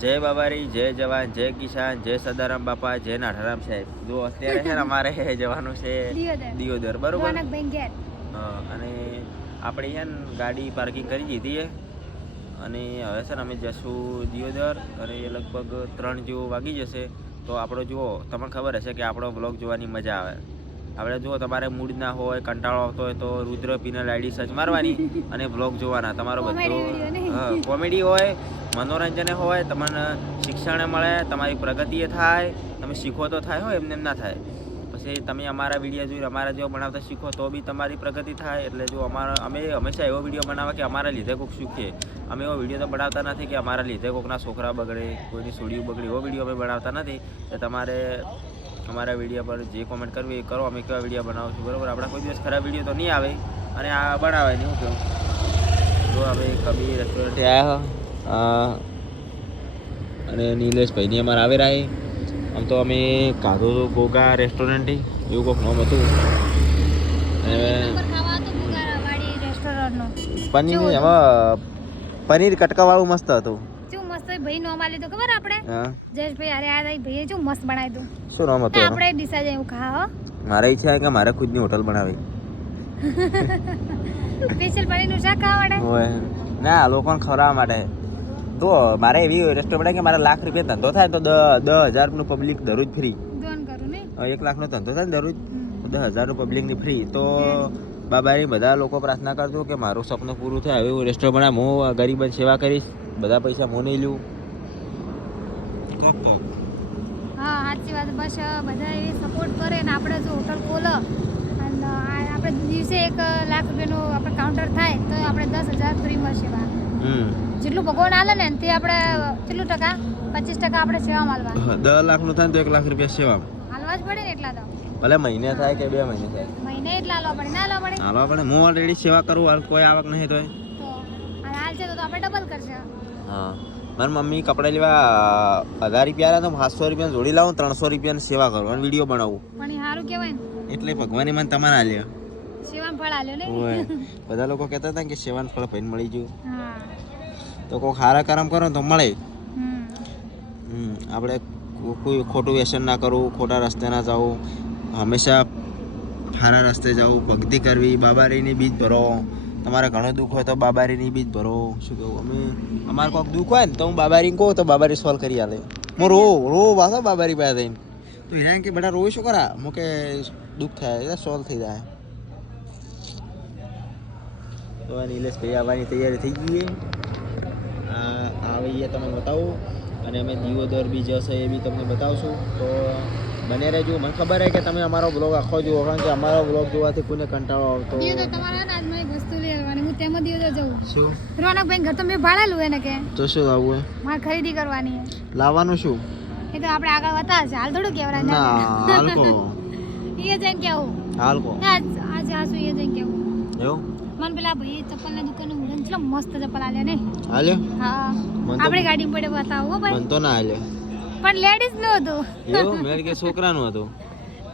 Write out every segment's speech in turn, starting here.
જય બાબારી, જય જવાન, જય કિસાન, જય સદારામ બાપા, જય નાઠારામ સાહેબ. જો અત્યારે છે ને અમારે જવાનું છે દિયોદર, બરોબર. અને આપણે છે ને ગાડી પાર્કિંગ કરી દીધી છે અને હવે છે ને અમે જશું દિયોદર અને લગભગ 3 જેવો વાગી જશે. તો આપણો જુઓ, તમને ખબર હશે કે આપણો બ્લોગ જોવાની મજા આવે. આપણે જુઓ, તમારે મૂડ ના હોય, કંટાળો આવતો હોય તો રુદ્ર પીનલ આઈડી સર્ચ મારવાની અને બ્લોગ જોવાના. તમારો બધો કોમેડી હોય, મનોરંજન હોય, તમને શિક્ષણ મળે, તમારી પ્રગતિ થાય, તમે શીખો તો થાય, હોય એમને એમ ના થાય. પછી તમે અમારા વિડીયો જોઈને અમારા જેવો બનાવતા શીખો તો બી તમારી પ્રગતિ થાય. એટલે જો અમે હંમેશા એવો વિડીયો બનાવે કે અમારા લીધે કોઈક શીખીએ. અમે એવો વિડીયો તો બનાવતા નથી કે અમારા લીધે કોઈકના છોકરા બગડે, કોઈની સોડિયું બગડે, એવો વિડીયો અમે બનાવતા નથી. એટલે તમારે અમારા વિડીયો પર જે કોમેન્ટ કરવી એ કરો, અમે કેવા વિડીયો બનાવશું, બરાબર. આપણા કોઈ દિવસ ખરાબ વિડીયો તો નહીં આવે અને આ બનાવે નહીં. હું કહું, જો અમે કબીર રેસ્ટોરન્ટે આવ્યા અને નિલેશભાઈની અમારે આવે રહે. આમ તો અમે કાઢું હતું ગોગા રેસ્ટોરન્ટ, એવું કોઈક નામ હતું. પનીર એમાં પનીર કટકાવાળું મસ્ત હતું. ભાઈ નો માલી તો ખબર આપણે જયેશભાઈ અરે આ ભાઈએ જો મસ્ત બનાવી દઉં. શું નામ હતું? આપણે ડીસા જઈને ખાવા. મારે ઈચ્છા છે કે મારે ખુદની હોટલ બનાવી. સ્પેશિયલ પનીરનું શાક ખાવા હોય ના, લોકોને ખવડાવવા માટે. તો મારે એવી રેસ્ટોરન્ટ કે મારે ₹1,00,000 ધંધો થાય તો 10,000 નું પબ્લિક દરરોજ ફ્રી. દોન કરું ને 1 લાખ નો ધંધો થાય ને દરરોજ 10,000 નું પબ્લિક ની ફ્રી. તો બાબાની બધા લોકો પ્રાર્થના કરજો કે મારું સપનું પૂરું થાય. હવે હું રેસ્ટોરન્ટ બનાવ, હું ગરીબની સેવા કરીશ, બધા પૈસા હું નહીં લઉં. હા, સાચી વાત. બસ બધા એવી સપોર્ટ કરે ને આપણે જો હોટલ ખોલો અને આપણે દિવસે 1 લાખ રૂપિયાનું આપણે કાઉન્ટર થાય તો આપણે 10,000 ફ્રીમાં સેવા. જેટલું ભગવાન આલે ને તે આપણે કેટલું ટકા 25% આપણે સેવા માલવા. 10 લાખ નું થાય તો 1 લાખ રૂપિયા સેવા હાલવા જ પડે ને. એટલા તો ભલે મહિને થાય કે 2 મહિને થાય, મહિને એટલા હાલવા પડે. ના હાલવા પડે, હાલવા પડે. હું ઓલરેડી સેવા કરું, કોઈ આવક નહીં તો હાલ છે તો આપણે ડબલ કરશે. હા, મારી મમ્મી કપડા લેવા 1,000 રૂપિયા તો 700 રૂપિયા જોડી લાવું, 300 રૂપિયાની સેવા કરું અને વિડીયો બનાવું. પણ એ સારું કહેવાય ને. એટલે ભગવાને મને તમારે આલ્યો, સેવાનું ફળ આલ્યો ને. હોય બધા લોકો કહેતા હતા કે સેવાનું ફળ ભાઈને મળી ગયું. હા, તો કોઈ સારા કામ કરો ને તો મળે. આપણે કોઈ ખોટું વ્યસન ના કરવું, ખોટા રસ્તે ના જવું, હંમેશા સારા રસ્તે જવું, ભક્તિ કરવી, બાબારીની બીજ ભરો. તમારે ઘણું દુઃખ હોય તો બાબારીની બીજ ભરો. શું કહું, અમારે કોઈક દુઃખ હોય ને તો હું બાબારી કહું તો બાબારી સોલ્વ કરી આલે. હું રો પાછો બાબારી પાસે થઈને તો હિરાન કે બધા રોય શું કરા, હું કે દુઃખ થાય સોલ્વ થઈ જાય. તો નિલેશભાઈ આવવાની તૈયારી થઈ ગઈ આવીએ તમે બતાવો. અને અમે દિયોદર બી જશે એ બી તમને બતાવશું. તો બને રહેજો. મને ખબર છે કે તમે અમારો બ્લોગ આખો જુઓ, કારણ કે અમારો બ્લોગ જોવાથી કોઈને કંટાળો આવતો. તમારે આજ મને વસ્તુ લેવાની, હું તેમાં દિયોદર જઉં. શું રોનકભાઈ ઘર તો મેં ભાડેલું એને કે તો શું લાવવું? મારે ખરીદી કરવાની છે. લાવવાનું શું? એ તો આપણે આગળ બતાવશે. હાલ થોડું કહેવાય ના, હાલકો એ જઈને કેવું હાલકો આજે આસુ એ જઈને કેવું એવું. મને પેલા ભાઈ ચપ્પલની દુકાન નું ઉડન ચલો મસ્ત ચપ્પલ આલ્યા ને. હાલ્યો? હા, આપણી ગાડી પડે બતાવો ભાઈ. મન તો ના હાલ્યો. પણ લેડીઝ નું હતું. એવું મેર કે છોકરાનું હતું.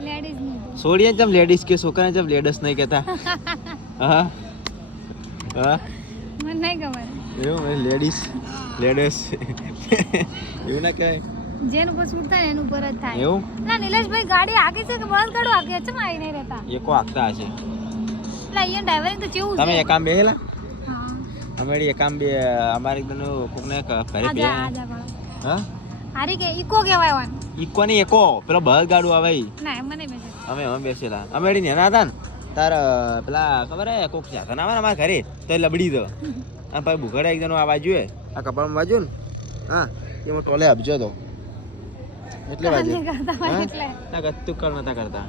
લેડીઝ નું હતું. છોડીએ જેમ લેડીઝ કે છોકરાને જેમ લેડીઝ નહીં કહેતા. હા હા, મને નહીં ખબર. એવું લેડીઝ એવું ના કહેવાય. જેનું ઉપર સૂટ થાય એનું ઉપર જ થાય. એવું ના નિલેશભાઈ ગાડી આગે છે કે બળદ ગાડું આગે છે? માં આવી નહીં રહેતા. એકો આખતા હશે. એટલે અહીંયા ડ્રાઈવરિંગ તો કેવું છે? તમે એકામ બેહેલા? હા, અમે એકામ બે અમારે એકદમ કોકને ઘરે બે. હા, હારી કે ઈકો કહેવાય વાન. ઈકો ની એકો પેલો બળદ ગાડું આવે. ના એમ મને બેસે. અમે બેસેલા. અમે એડી નેના હતા ને તાર પેલા ખબર હે કોક સાધન આવે ને અમારા ઘરે તો લબડી દો આ ભાઈ ભૂખડા એકદમ આ બાજુ આ કપાળમાં બાજુ ને હા એમાં ટોલે આપજો તો એટલે બાજુ ના ગત્તું કર નતા કરતા.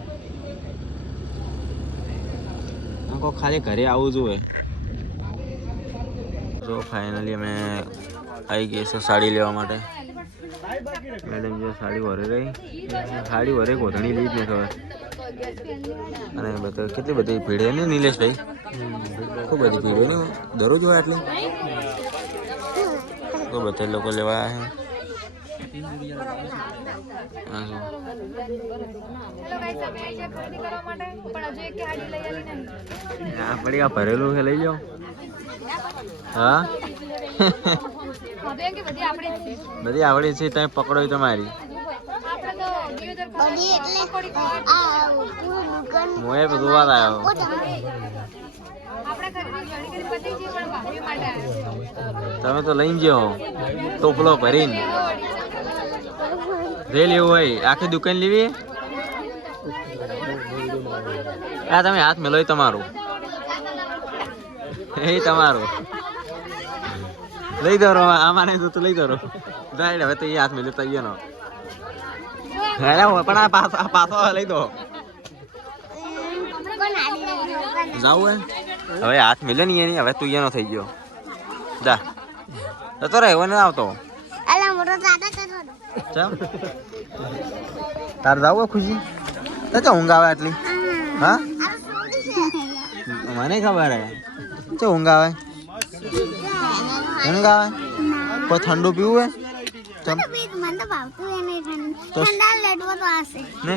આખો ખાલી ઘરે આવવું જોઈએ. જો ફાઇનલી અમે આવી ગઈ છે સાડી લેવા માટે. મેડમ જો સાડી વરે રહી, સાડી વરે ગોધણી લીધી જ નહીં ખબર. અને બધા કેટલી બધી ભીડ છે ને નિલેશભાઈ? ખૂબ બધી ભીડ હોય ને દરરોજ હોય આટલી. તો બધા લોકો લેવા આવ્યા છે. પડી આ ભરેલું છે લઈ જાઓ. હા હવે કે બધી આપણે જ છે. બધી આવડી છે તમે પકડો ય તમારી આપણે તો દિયોદર બધી એટલે આ પૂરું દુકાન મોએ બધું વાત આવ્યો આપણે ખરીદી ઘણી ખરી પતી ગઈ પણ ભાભી માટે આવ્યો. તમે તો લઈને ગયો ટોપલો ભરીને જે લેવું હોય આખી દુકાન લેવી આ તમે હાથ મેલો એ તમારું એ તમારું લઈ દો આમાં નહીં તો લઈ દો રાઈડ હવે તો એ હાથ મેલ્યો તૈયાર પણ આ પાછો લઈ દો જાવું હે હવે હાથ મેલ્યો નહીં એની હવે તું એનો થઈ ગયો જા તો રહ્યો ને આવતો ચમ તાર જાવું ખુશી તો ઊંઘ આવે આટલી હા મને ખબર હે ચો ઊંઘ આવે ઊંઘ આવે કોઈ ઠંડુ પીવું હે ચમ ને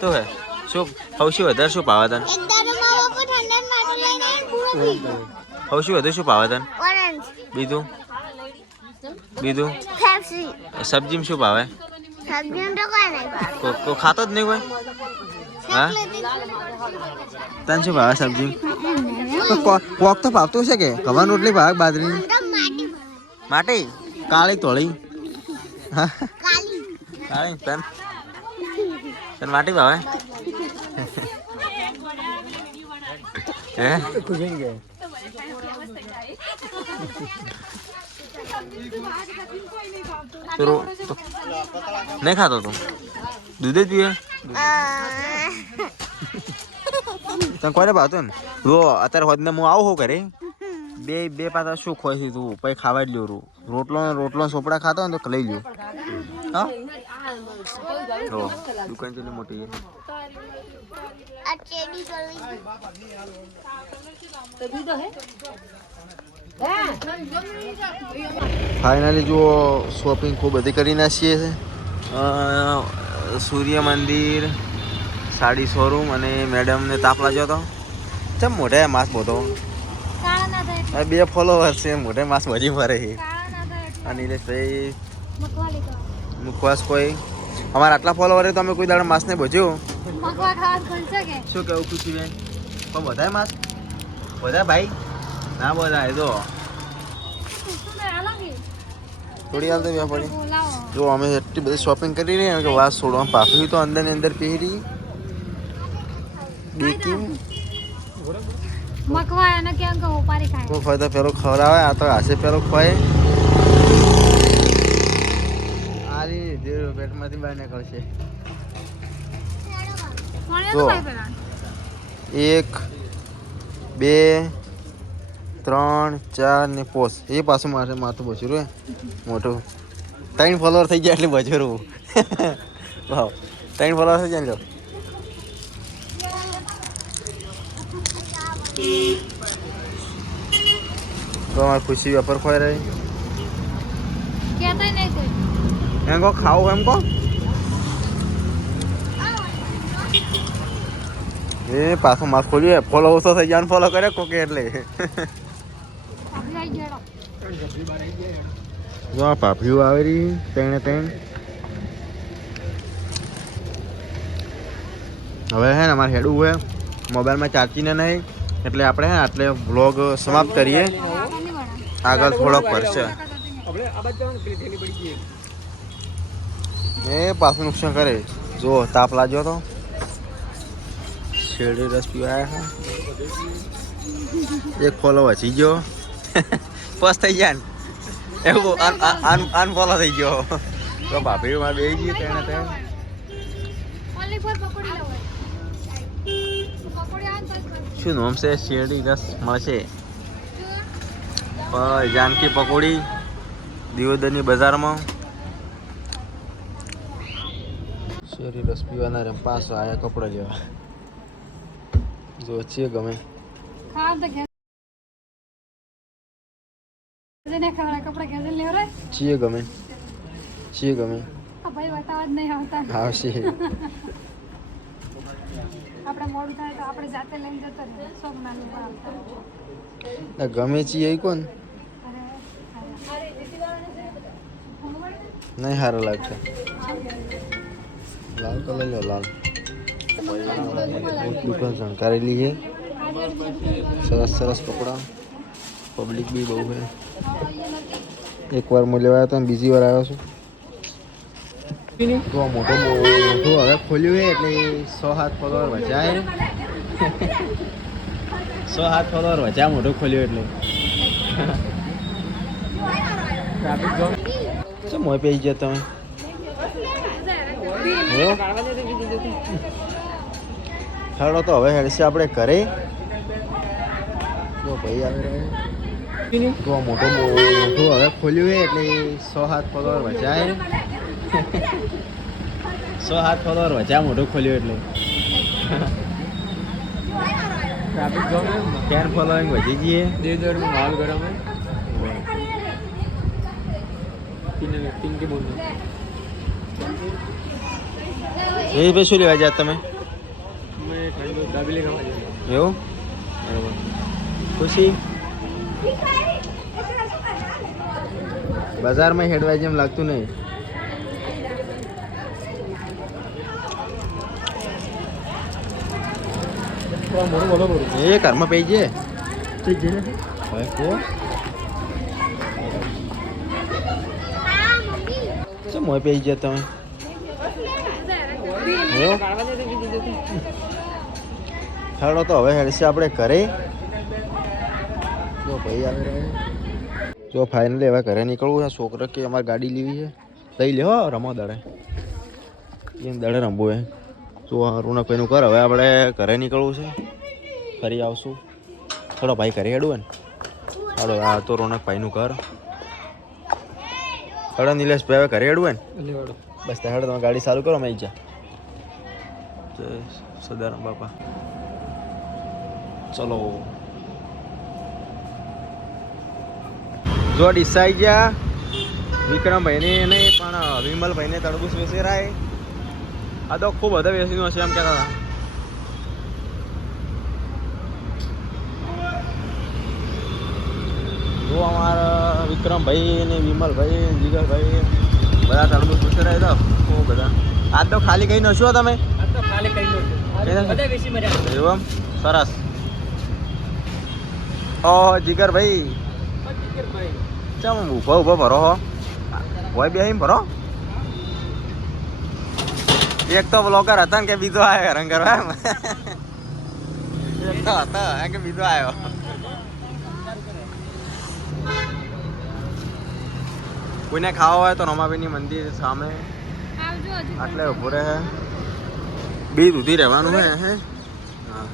તો હે શું સૌથી વધારે શું ભાવે તને સૌથી વધારે શું ભાવે તને બીજું બીજું સબ્જીમાં શું ભાવે કોઈ ખાતો જ નહીં કોઈ હા તને શું ભાવે સબ્જી કોક તો ભાવતું છે કે કવાની રોટલી ભાવે બાજરીની માટી કાળી તોળી હા કાળી તને માટી ભાવે હે નહીં ખાતો તું દૂધ જ પીવે તને કોને ભાવતું ને જો અત્યારે હોદને હું આવું કરે બે પાતા શું ખોઈ તું પછી ખાવા જ લ્યો રોટલો સોપડા ખાતો ને તો લઈ લ્યો હા દુકાન કેટલી મોટી ફાઇનલી જુઓ શોપિંગ ખૂબ બધી કરી નાખીએ છે સૂર્ય મંદિર સાડી શોરૂમ અને મેડમને તાપલા જો તો ચમ મોઢે માસ બોતો બે ફોલોવર છે મોઢે માસ વજી ફરે છે અને ભાઈ મુખવાસ કોઈ અમારા આટલા ફોલોવર તો અમે કોઈ દાડો માસ ને ભજ્યું શું કેવું ખુશી બેન પણ બધાય માસ બધા ભાઈ ના બધા એ તો થોડી હાલ તો પડી જો અમે એટલી બધી શોપિંગ કરી રહી કે વાત છોડવા પાફી તો અંદર ની અંદર પહેરી કોઈ ફાયદો પેલો ખવડાવે આ તો હાસે પેલો ખવાય આરી પેટમાંથી બહાર નીકળશે જો 1 2 3 4 ને પોસ એ પાછું મારે માથું બચરું મોટું 3 ફોલોવર થઈ ગયા એટલે બચરું વાવ 3 ફોલોવર થઈ જાય ને તો અમારી ખુશી વેપાર ખોઈ રહી એમ કો ખાવું એમ કો એ પાછું માસ ખોલ્યું ફોલો ઓછો થઈ જાય ફોલો કરે કોકે એટલે જો પાપડીઓ આવી રહી ત્રણ હવે હે ને અમારે હેડવું હોય મોબાઈલમાં ચાર્જિંગ નહીં એટલે આપણે હે આટલે વ્લોગ સમાપ્ત કરીએ આગળ થોડોક પડશે એ પાછું નુકસાન કરે જો તાપ લાગ્યો તો શેરડી રસ પીવા આવ્યા એક ફોલો વચી ગયો બસ થઈ જાય ને એવું અનફોલો થઈ ગયો તો ભાભીમાં બે ગઈ તેને શું નામ છે શેરડી રસ મળશે જાનકી પકોડી દિયોદરની બજારમાં શેરડી રસ પીવાના રે પાછો આયા કપડા લેવા જો છે ગમે છીએ ગમે આવશે ગમે છીએ કોણ નહીં સારો લાગશે. લાલ તો લઈ લો લાલ. દુકાન શણકારેલી છે. સરસ સરસ કપડા. પબ્લિક બી બહુ છે. એકવાર હું લેવા આવ્યો હતો ને બીજી વાર આવ્યો છું. તો મોટું હવે ખોલ્યું છે એટલે 100 ફોલોવર વચ્ચા 100 ફોલોવર વચ્ચા મોટું ખોલ્યું એટલે શું મોય પી ગયા તમે? હેડો તો હવે હેડશે આપણે ઘરે. તો ભાઈ આવે તો મોટું હવે ખોલ્યું છે એટલે 100 ફોલોવર વચ્ચા 100 ફોલોવર વચ્ચા મોટું ખોલ્યું એટલે ફેન ફોલોઈંગ વધી જઈએ. माल गरम है तीन के बोल એ ભાઈ શું લેવા જાય તમે? मैं ठंडो दाबेली खावा जाऊँ એવું બરાબર. ખુશી બજારમાં હેડવાય જેમ લાગતું નહીં. मोड़ो बोलो बोलो એ ઘરમાં પી જઈએ. ठीक है હવે કો શું મોય પી ગયા તમે? એવું હેડો તો હવે હેડશે આપણે ઘરે. જો ભાઈ આવે જો ફાઇનલી હવે ઘરે નીકળવું છે. છોકરો કે અમારે ગાડી લેવી છે લઈ લે હો રમો દાડે એમ દાડે રમવું હે. જો રોનક ભાઈનું ઘર. હવે આપણે ઘરે નીકળવું છે. ફરી આવશું. થોડો ભાઈ ઘરે હેડવું ને હાલો. આ તો રોનક ભાઈનું ઘર. હડો નિલેશ ભાઈ હવે ઘરે હેડવું ને બસ. હેડો તમે ગાડી ચાલુ કરો. મેં જા જય સદારામ બાપા. ચલો જો ડિસાઈ ગયા વિક્રમભાઈને નહીં પણ વિમલભાઈને તરબૂચ વેચી રાય. આ તો ખૂબ બધા વેચીનું હશે એમ કહેતા હતા. જો અમારા વિક્રમભાઈ ને વિમલભાઈ જીગરભાઈ બધા તરબૂચ વેચી રહ્યા હતા. ખૂબ બધા. આજ તો ખાલી કઈ નશો તમે? तो खाली कहीं लो બધા વેસી મર્યા. એવું સરસ. ઓ જીગરભાઈ ચમ ઉભો ઉભો ભરો હો હોય બે ભરો. એક તો બ્લોકર હતા ને કે બીજો આવ્યો રંગ કરવા એમ. એક તો હતા કે બીજો આવ્યો. કોઈને ખાવા હોય તો રમાબેનની મંદિર સામે આટલે ઉભો રહે. બી સુધી રહેવાનું હે. હા